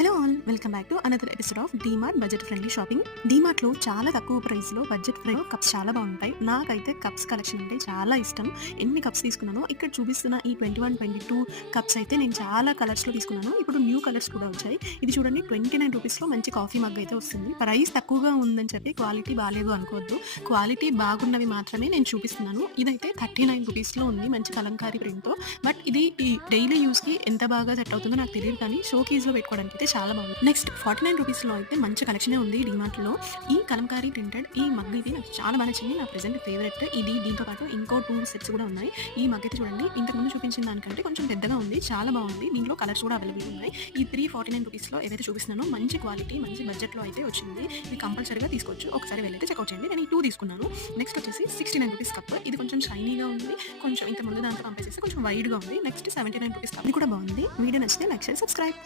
Hello all, welcome back to another episode of DMart budget friendly shopping. డీమార్ట్లో చాలా తక్కువ ప్రైస్లో బడ్జెట్ ఫ్రెండ్ కప్స్ చాలా బాగుంటాయి. నాకైతే కప్స్ కలెక్షన్ అంటే చాలా ఇష్టం. ఎన్ని కప్స్ తీసుకున్నానో ఇక్కడ చూపిస్తున్న ఈ 21, 22 కప్స్ అయితే నేను చాలా కలర్స్లో తీసుకున్నాను. ఇప్పుడు న్యూ కలర్స్ కూడా వచ్చాయి. ఇది చూడండి, 29 రూపీస్లో మంచి కాఫీ మగ్ అయితే వస్తుంది. ప్రైస్ తక్కువగా ఉందని చెప్పి క్వాలిటీ బాగాలేదు అనుకోవద్దు. క్వాలిటీ బాగున్నవి మాత్రమే నేను చూపిస్తున్నాను. ఇదైతే 39 రూపీస్లో ఉంది, మంచి కలంకారీ ప్రింట్తో. బట్ ఇది ఈ డైలీ యూస్కి ఎంత బాగా సెట్ అవుతుందో నాకు తెలియదు, కానీ షో కేజ్లో పెట్టుకోవడానికి అయితే చాలా బాగుంది. నెక్స్ట్ 49 రూపీస్లో అయితే మంచి కలెక్షనే ఉంది డీమార్ట్లో. ఈ కలంకారీ ప్రింటెడ్ ఈ మగ్ ఇది నాకు చాలా బాగా నచ్చింది. నా ప్రెసెంట్ ఫేవరెట్ ఇది. దీంతో పాటు ఇంకో 2 సెట్స్ కూడా ఉన్నాయి. ఈ మగ్ అయితే చూడండి, ఇంతకుముందు చూపించిన దానికంటే కొంచెం పెద్దగా ఉంది, చాలా బాగుంది. దీంట్లో కలర్స్ కూడా అవైలబుల్ ఉన్నాయి. ఈ 349 రూపీస్లో ఏదైతే చూపిస్తున్నానో మంచి క్వాలిటీ, మంచి బడ్జెట్లో అయితే వచ్చింది. ఇది కంపల్సరీగా తీసుకోవచ్చు. ఒకసారి వెళ్ళైతే చెక్అవుట్ చేయండి. నేను ఈ 2 తీసుకున్నాను. నెక్స్ట్ వచ్చేసి 69 రూపీస్ కప్. ఇది కొంచెం షైనీగా ఉంది, కొంచెం ఇంత ముందు దాంతో కంపేర్ చేస్తే కొంచెం వైడ్గా ఉంది. నెక్స్ట్ 79 రూపీస్ కప్, ఇది కూడా బాగుంది. వీడియో నచ్చితే లైక్, షేర్, సబ్స్క్రైబ్.